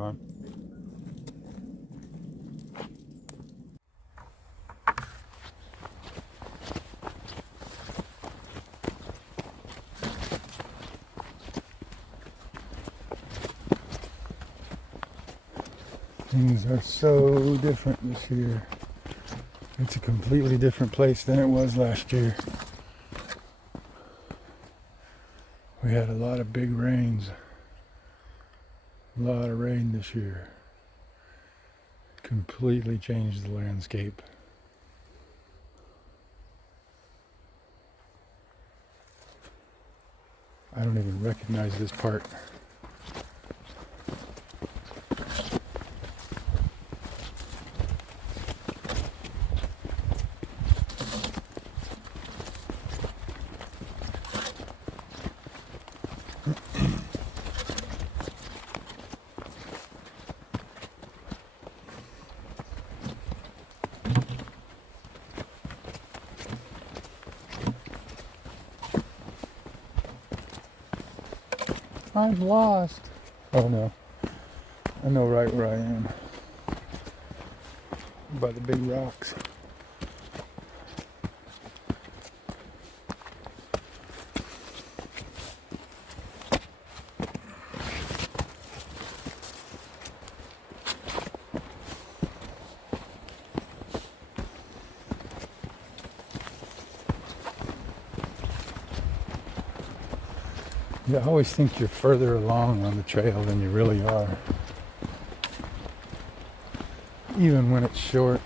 going. Things are so different this year. It's a completely different place than it was last year. We had a lot of big rains. A lot of rain this year. Completely changed the landscape. I don't even recognize this part. I'm lost. Oh no. I know right where I am. By the big rocks. You always think you're further along on the trail than you really are. Even when it's short.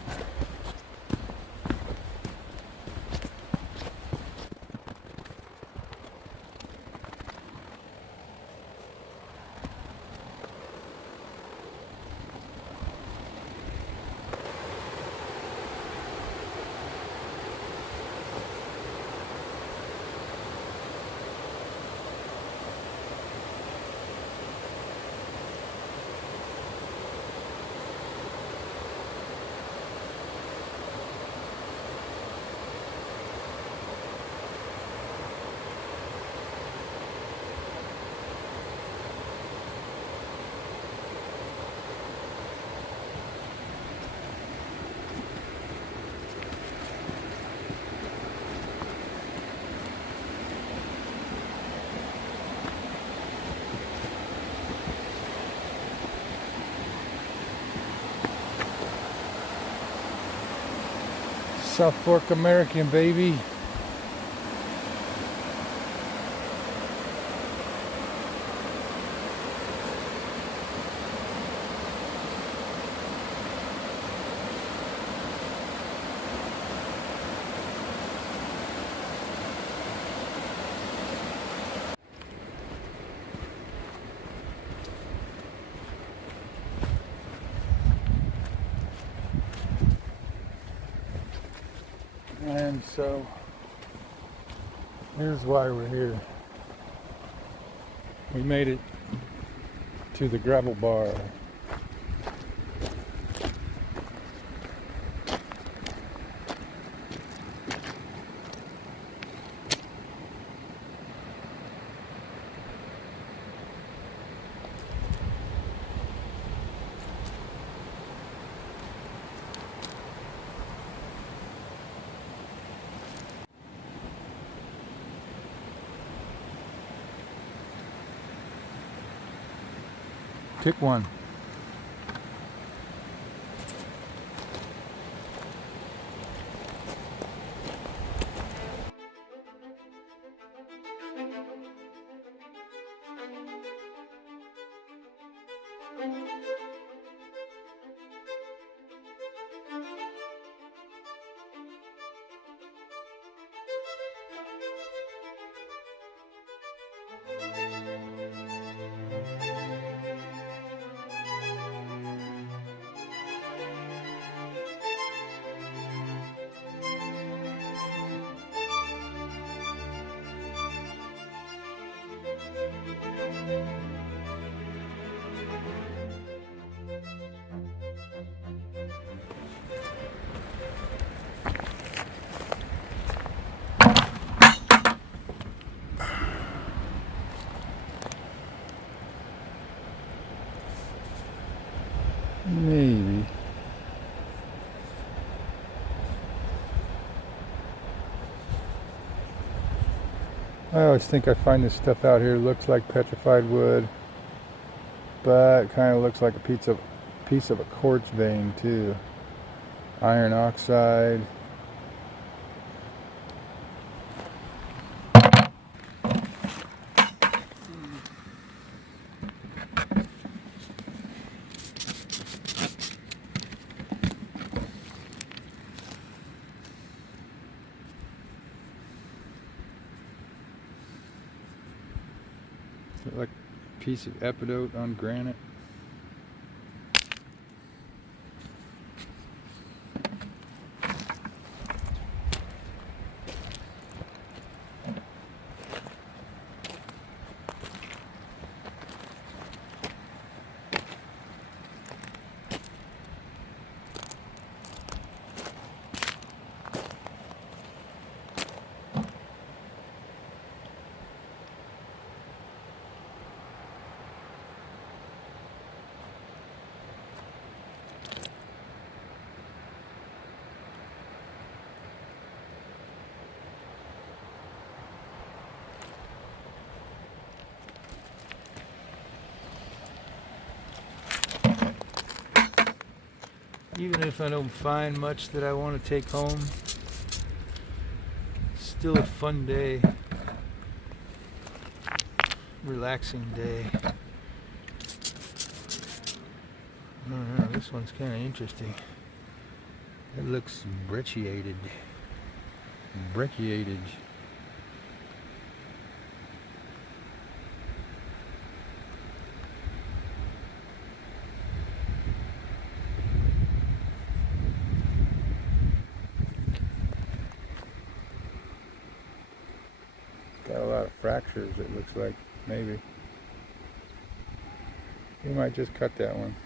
South Fork American, baby. And so, here's why we're here. We made it to the gravel bar. Pick one. I always think I find this stuff out here. Looks like petrified wood, but it kind of looks like a piece of a quartz vein too. Iron oxide. Like a piece of epidote on granite. Even if I don't find much that I want to take home, still a fun day, relaxing day. I don't know, this one's kind of interesting. It looks brecciated. Got a lot of fractures, it looks like, maybe. You might just cut that one.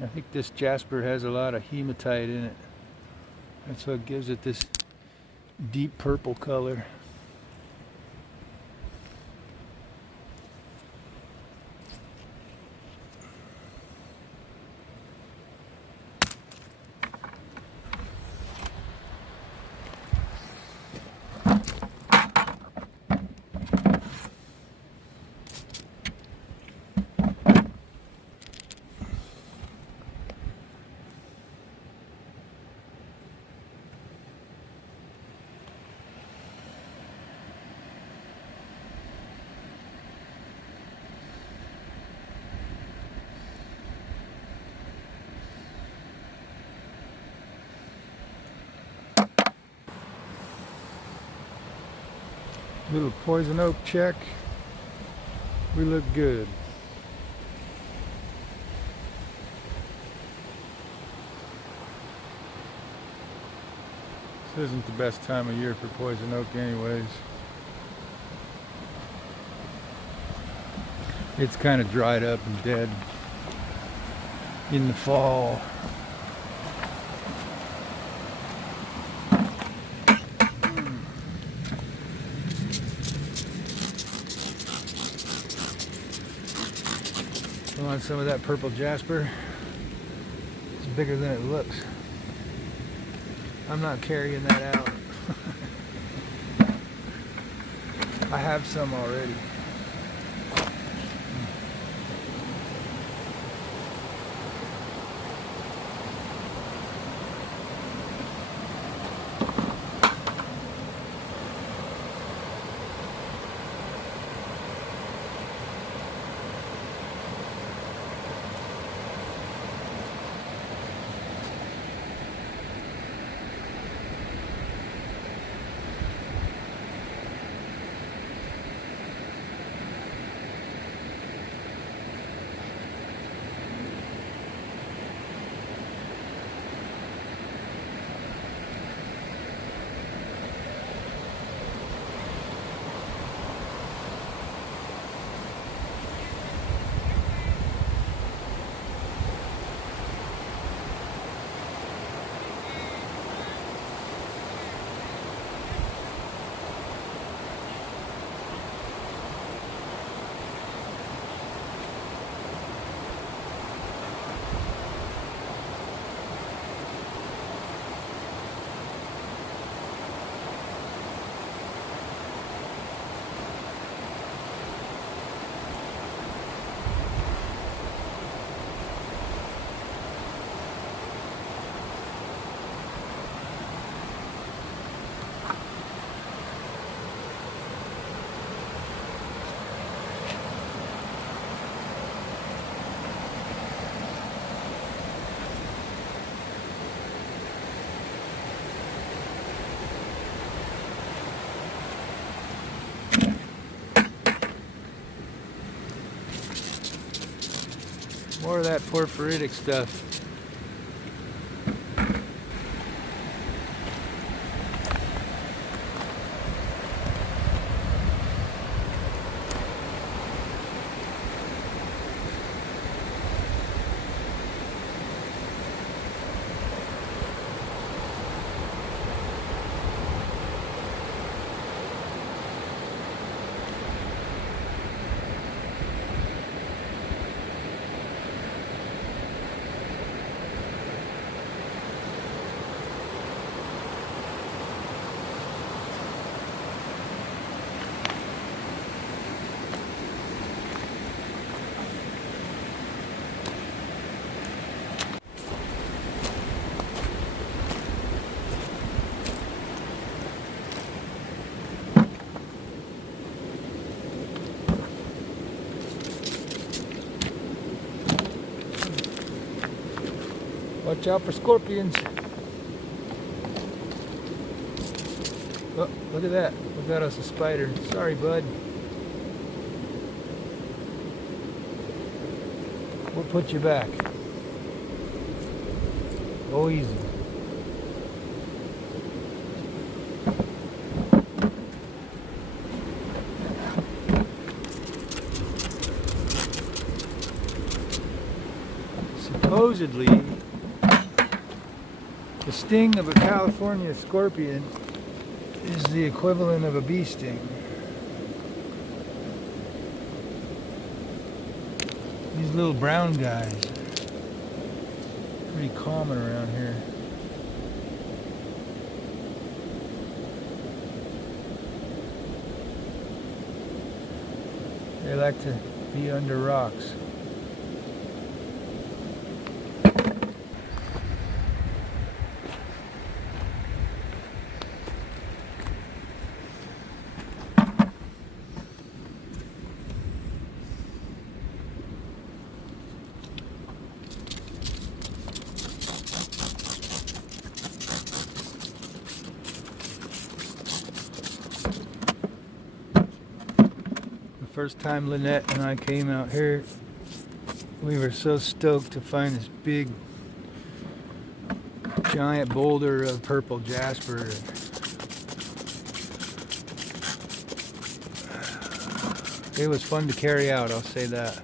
I think this Jasper has a lot of hematite in it. That's what gives it this deep purple color. Little poison oak check. We look good. This isn't the best time of year for poison oak anyways. It's kind of dried up and dead in the fall. On some of that purple Jasper. It's bigger than it looks. I'm not carrying that out. I have some already. More of that porphyritic stuff. Watch out for scorpions. Oh, look at that. We got us a spider. Sorry, bud. We'll put you back. Go easy. Supposedly, the sting of a California scorpion is the equivalent of a bee sting. These little brown guys, pretty common around here. They like to be under rocks. First time Lynette and I came out here, we were so stoked to find this big giant boulder of purple jasper. It was fun to carry out, I'll say that.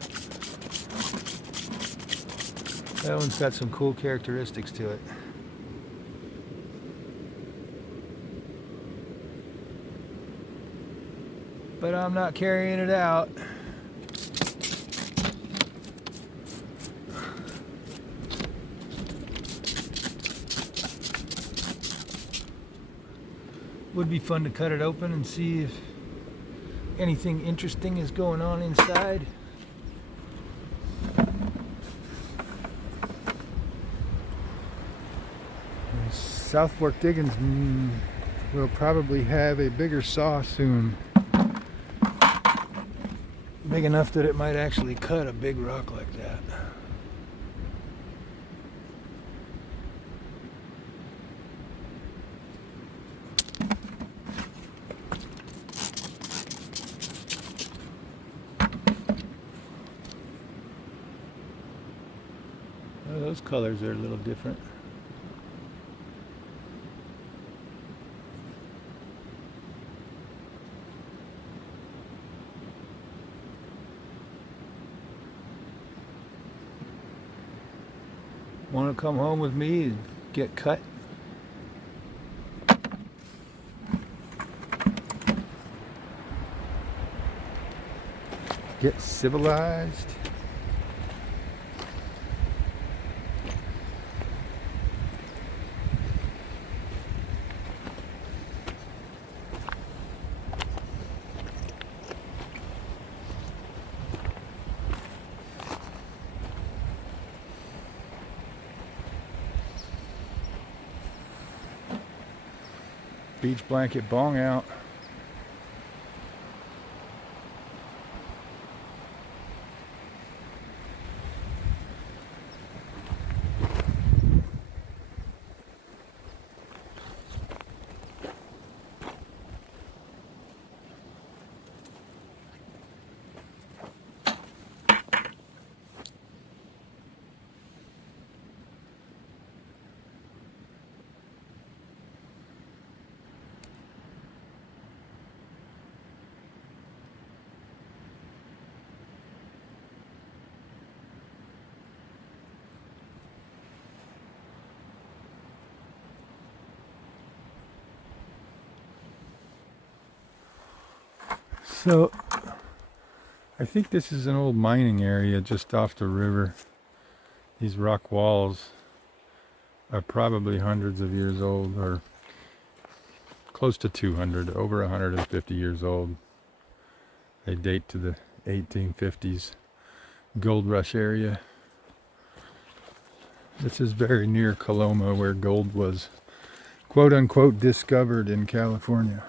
That one's got some cool characteristics to it. But I'm not carrying it out. Would be fun to cut it open and see if anything interesting is going on inside. South Fork Diggins will probably have a bigger saw soon. Big enough that it might actually cut a big rock like that. Oh, those colors are a little different. Want to come home with me and get cut? Get civilized? Beach blanket bong out. So I think this is an old mining area just off the river. These rock walls are probably hundreds of years old, or close to 200, over 150 years old. They date to the 1850s gold rush area. This is very near Coloma, where gold was quote unquote discovered in California.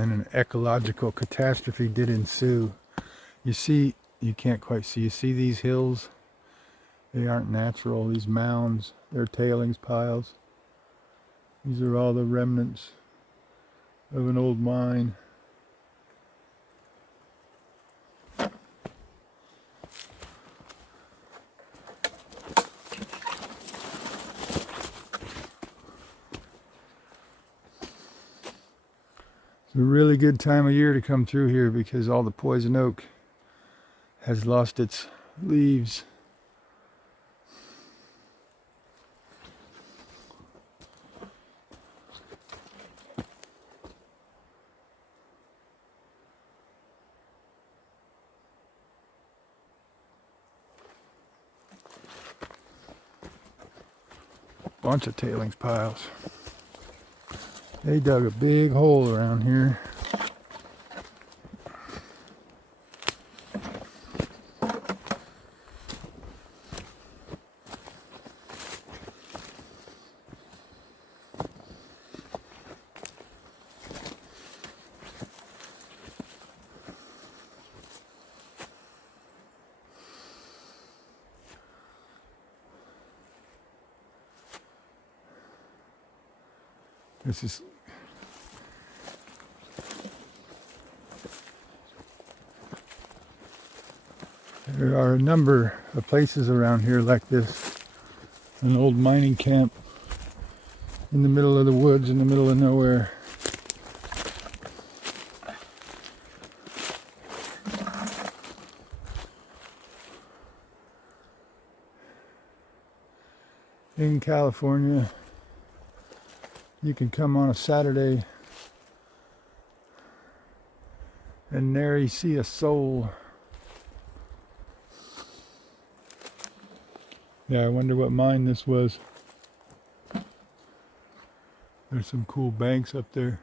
And an ecological catastrophe did ensue. You see, you can't quite see, you see these hills? They aren't natural, these mounds, they're tailings piles. These are all the remnants of an old mine. It's a really good time of year to come through here because all the poison oak has lost its leaves. Bunch of tailings piles. They dug a big hole around here. This is There are a number of places around here like this. An old mining camp in the middle of the woods, in the middle of nowhere. In California, you can come on a Saturday and nary see a soul. Yeah, I wonder what mine this was. There's some cool banks up there.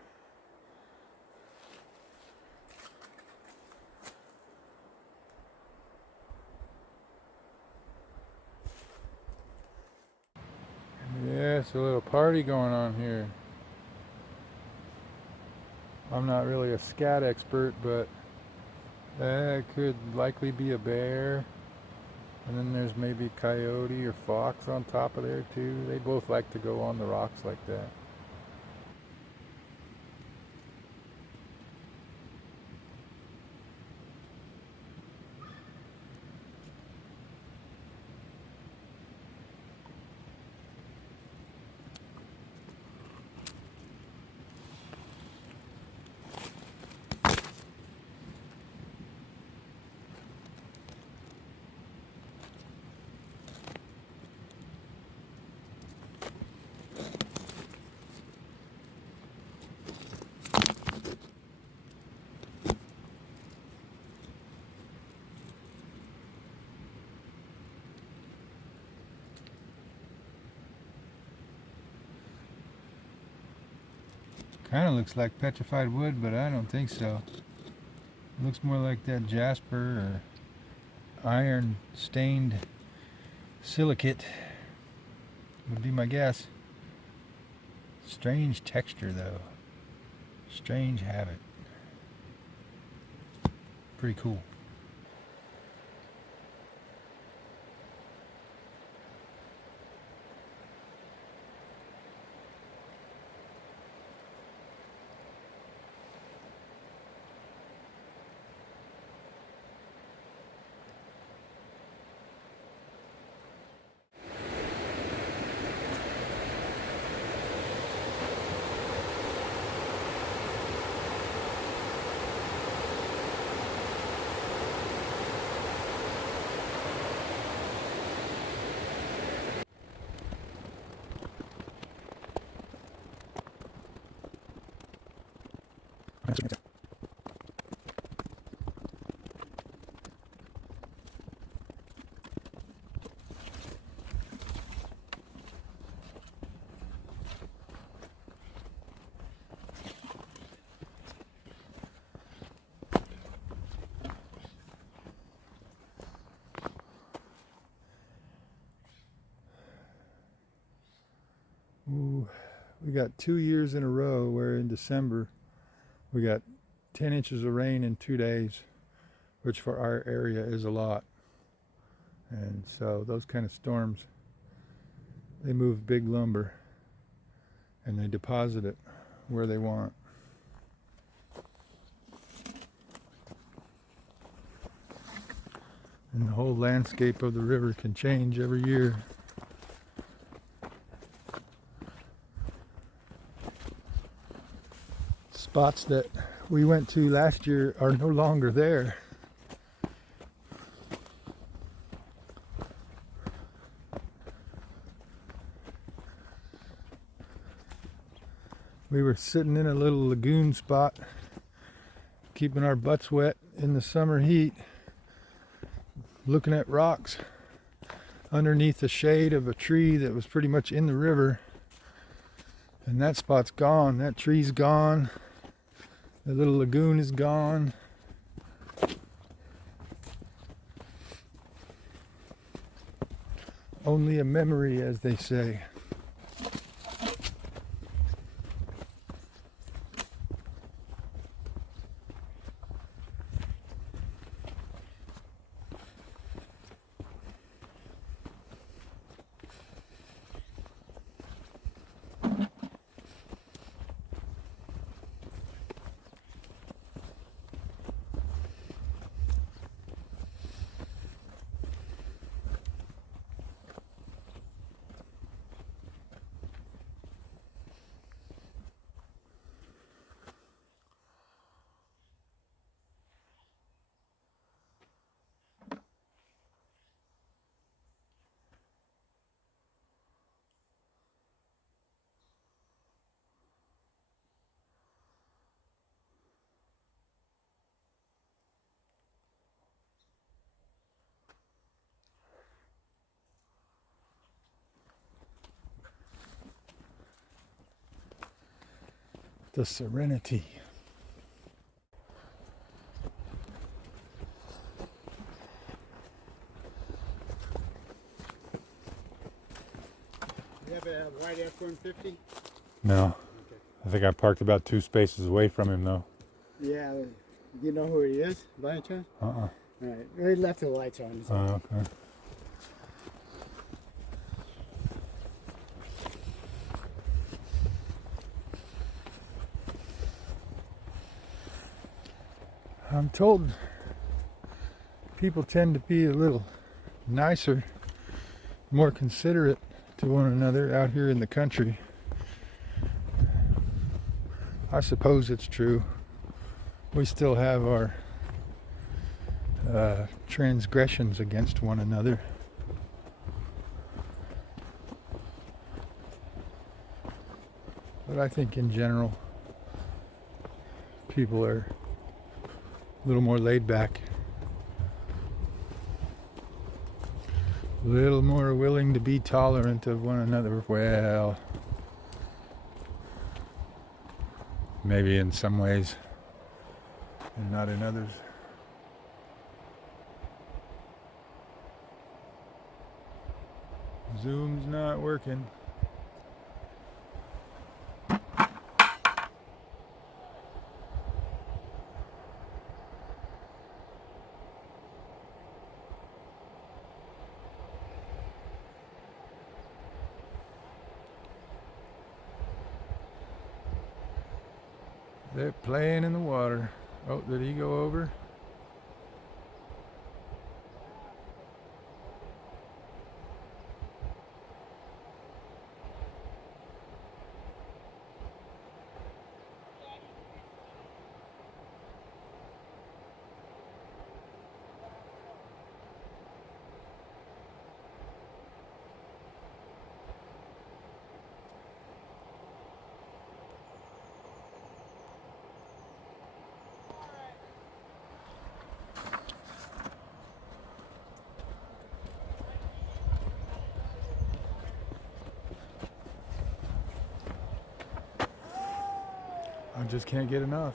Yeah, it's a little party going on here. I'm not really a scat expert, but it could likely be a bear. And then there's maybe coyote or fox on top of there too. They both like to go on the rocks like that. Kind of looks like petrified wood, but I don't think so. It looks more like that Jasper or iron stained silicate would be my guess. Strange texture though. Strange habit. Pretty cool. Ooh, we got 2 years in a row where in December we got 10 inches of rain in 2 days, which for our area is a lot. And so those kind of storms, they move big lumber and they deposit it where they want. And the whole landscape of the river can change every year. Spots that we went to last year are no longer there. We were sitting in a little lagoon spot, keeping our butts wet in the summer heat, looking at rocks underneath the shade of a tree that was pretty much in the river. And that spot's gone, that tree's gone. The little lagoon is gone. Only a memory, as they say. The serenity. You have a white F-150? No. Okay. I think I parked about 2 spaces away from him though. Yeah, you know who he is by any chance? Uh-uh. Alright, he left the lights on. So. Okay. I'm told people tend to be a little nicer, more considerate to one another out here in the country. I suppose it's true. We still have our transgressions against one another. But I think in general, people are a little more laid back, a little more willing to be tolerant of one another. Well, maybe in some ways and not in others. Zoom's not working. They're playing in the water. Oh, did he go over? I just can't get enough.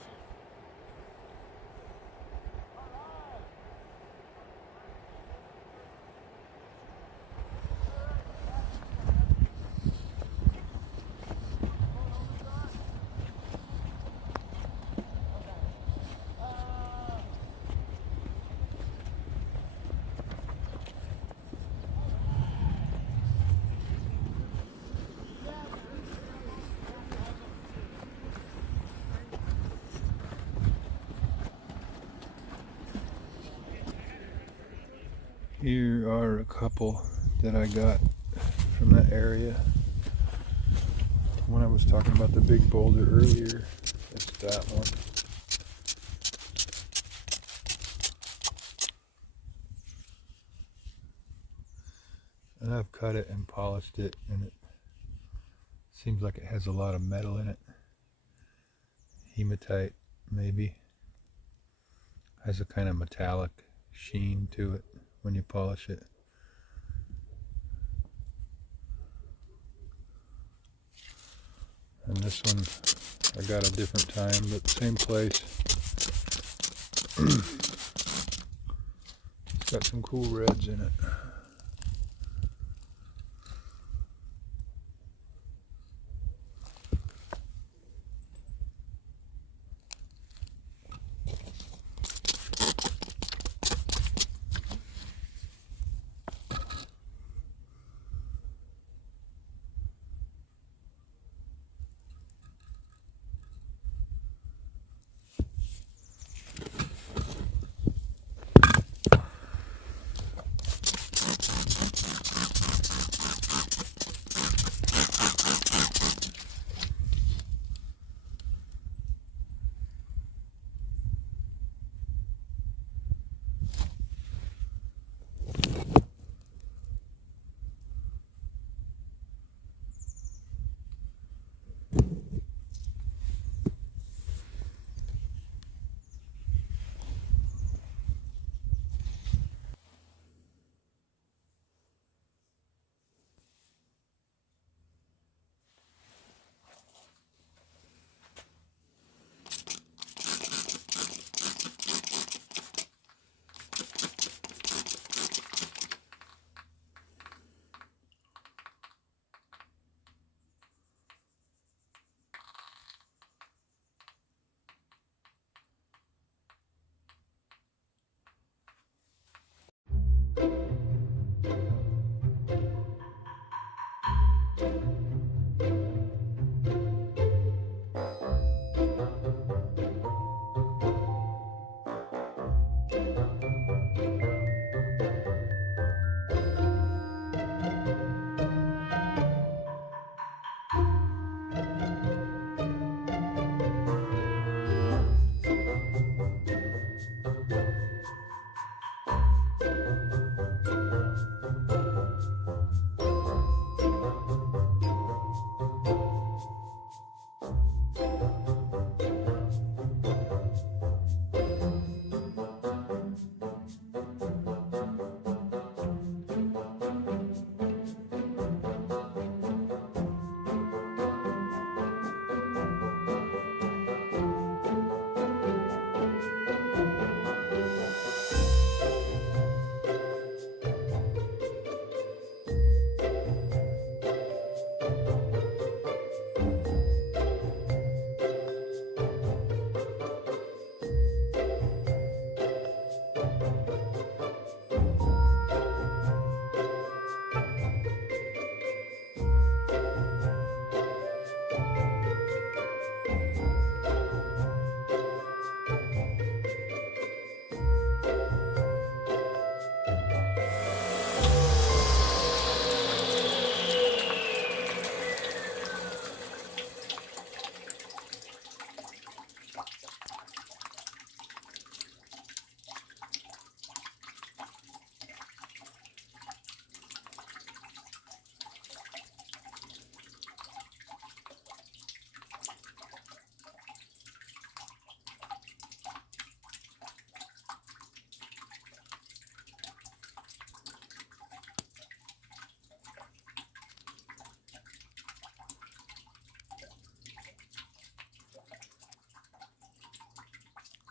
Here are a couple that I got from that area. When I was talking about the big boulder earlier, it's that one. And I've cut it and polished it, and it seems like it has a lot of metal in it. Hematite, maybe. Has a kind of metallic sheen to it when you polish it. And this one I got a different time, but same place. It's got some cool reds in it.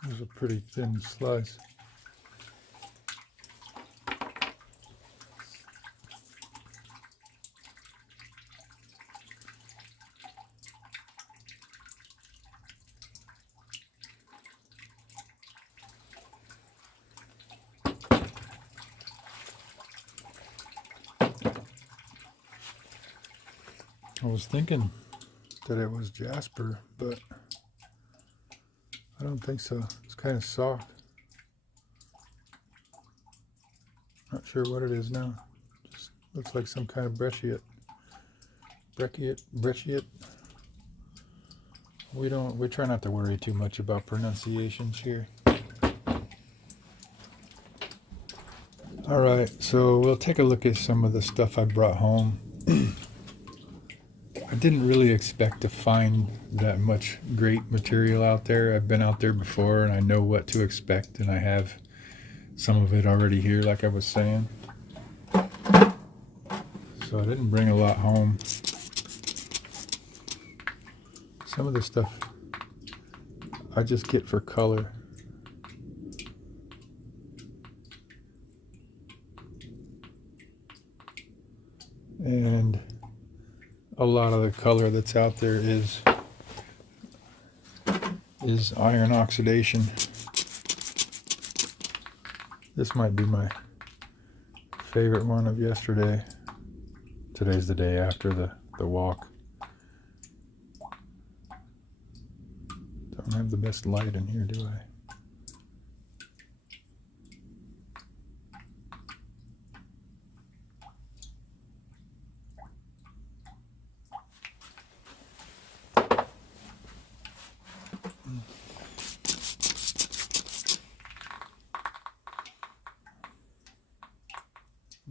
There's a pretty thin slice. I was thinking that it was Jasper, but I don't think so. It's kind of soft. Not sure what it is now. Just looks like some kind of brecciate. Brecciate. We try not to worry too much about pronunciations here. All right, so we'll take a look at some of the stuff I brought home. I didn't really expect to find that much great material out there. I've been out there before and I know what to expect, and I have some of it already here, like I was saying. So I didn't bring a lot home. Some of the stuff I just get for color. And a lot of the color that's out there is iron oxidation. This might be my favorite one of yesterday. Today's the day after the walk. Don't have the best light in here, do I?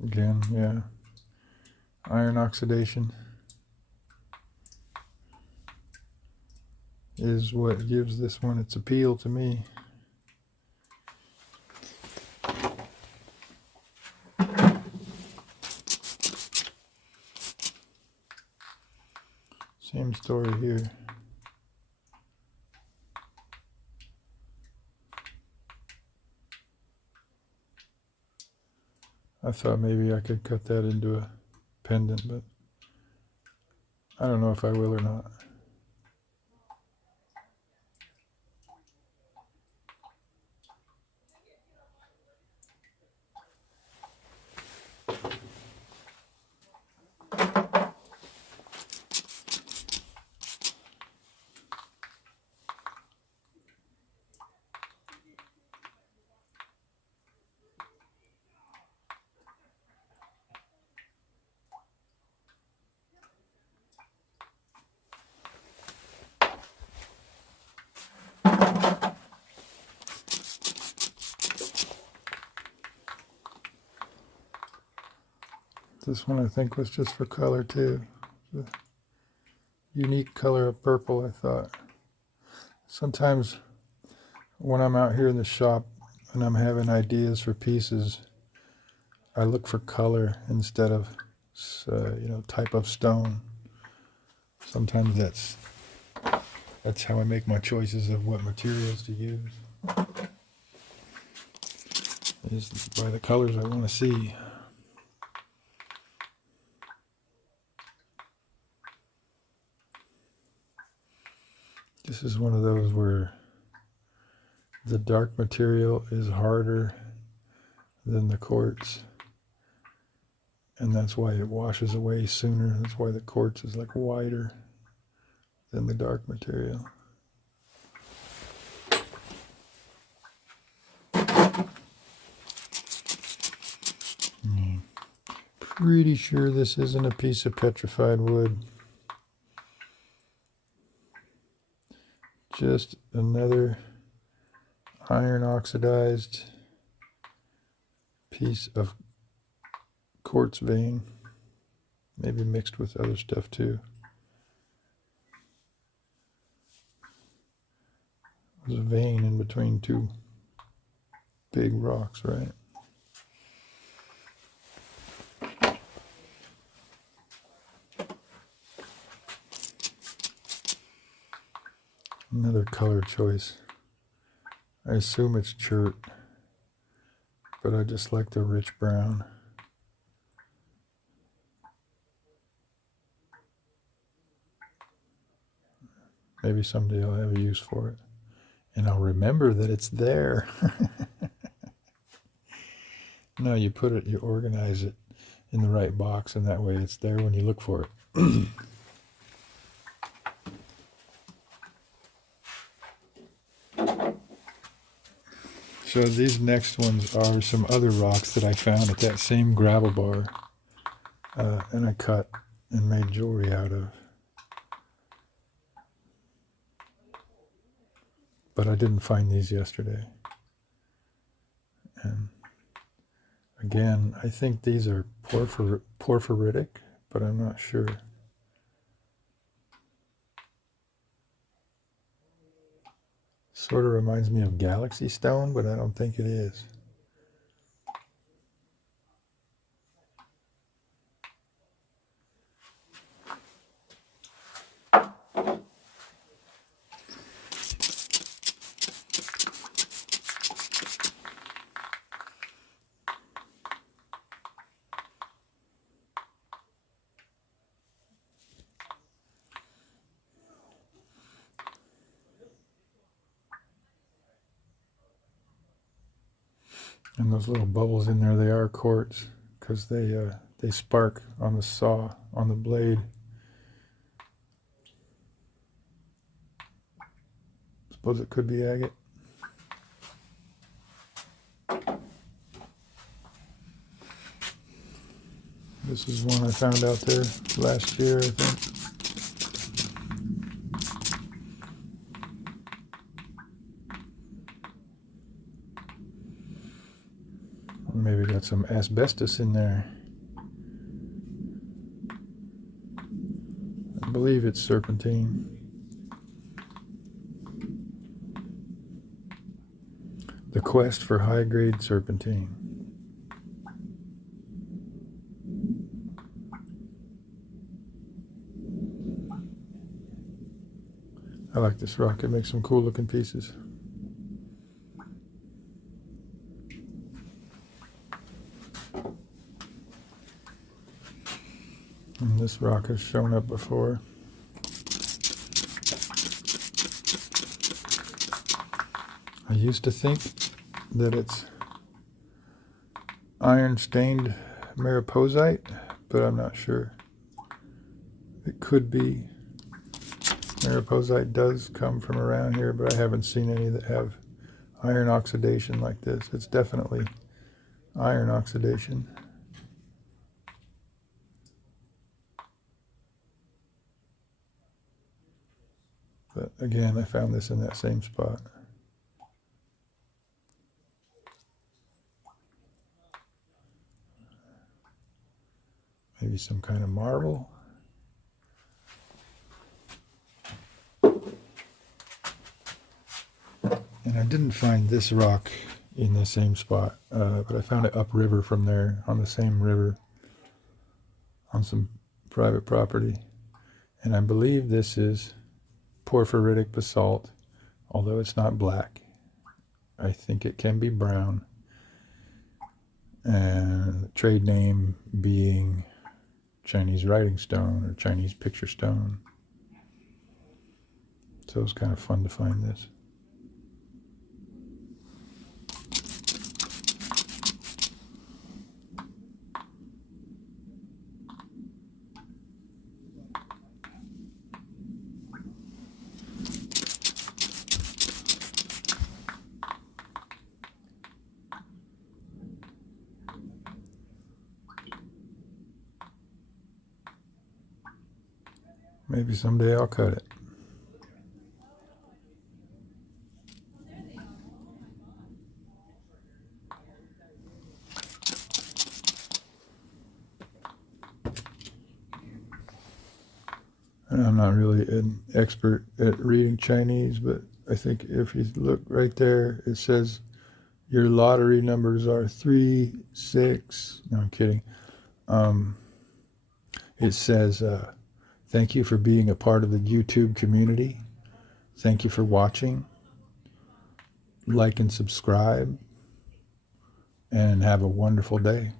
Again, yeah. Iron oxidation is what gives this one its appeal to me. Same story here. I thought maybe I could cut that into a pendant, but I don't know if I will or not. This one I think was just for color too. The unique color of purple, I thought. Sometimes when I'm out here in the shop and I'm having ideas for pieces, I look for color instead of type of stone. Sometimes that's how I make my choices of what materials to use. Is by the colors I want to see. This is one of those where the dark material is harder than the quartz, and that's why it washes away sooner. That's why the quartz is like whiter than the dark material. Pretty sure this isn't a piece of petrified wood. Just another iron oxidized piece of quartz vein, maybe mixed with other stuff too. There's a vein in between two big rocks, right? Another color choice I assume it's chert, but I just like the rich brown. Maybe someday I'll have a use for it. And I'll remember that it's there. No, you put it, you organize it in the right box, and that way it's there when you look for it. So these next ones are some other rocks that I found at that same gravel bar, and I cut and made jewelry out of. But I didn't find these yesterday. And again, I think these are porphyritic, but I'm not sure. Sort of reminds me of galaxy stone, but I don't think it is. And those little bubbles in there, they are quartz, because they spark on the saw, on the blade. Suppose it could be agate. This is one I found out there last year, I think. Maybe got some asbestos in there. I believe it's serpentine. The quest for high-grade serpentine. I like this rock. It makes some cool looking pieces. And this rock has shown up before. I used to think that it's iron stained mariposite, but I'm not sure. It could be. Mariposite does come from around here, but I haven't seen any that have iron oxidation like this. It's definitely iron oxidation. But again, I found this in that same spot. Maybe some kind of marble. And I didn't find this rock in the same spot, but I found it upriver from there, on the same river, on some private property. And I believe this is porphyritic basalt, although it's not black. I think it can be brown. And the trade name being Chinese writing stone or Chinese picture stone. So it was kind of fun to find this. Maybe someday I'll cut it. And I'm not really an expert at reading Chinese, but I think if you look right there, it says your lottery numbers are 3, 6. No, I'm kidding. It says, thank you for being a part of the YouTube community. Thank you for watching. like and subscribe, and have a wonderful day.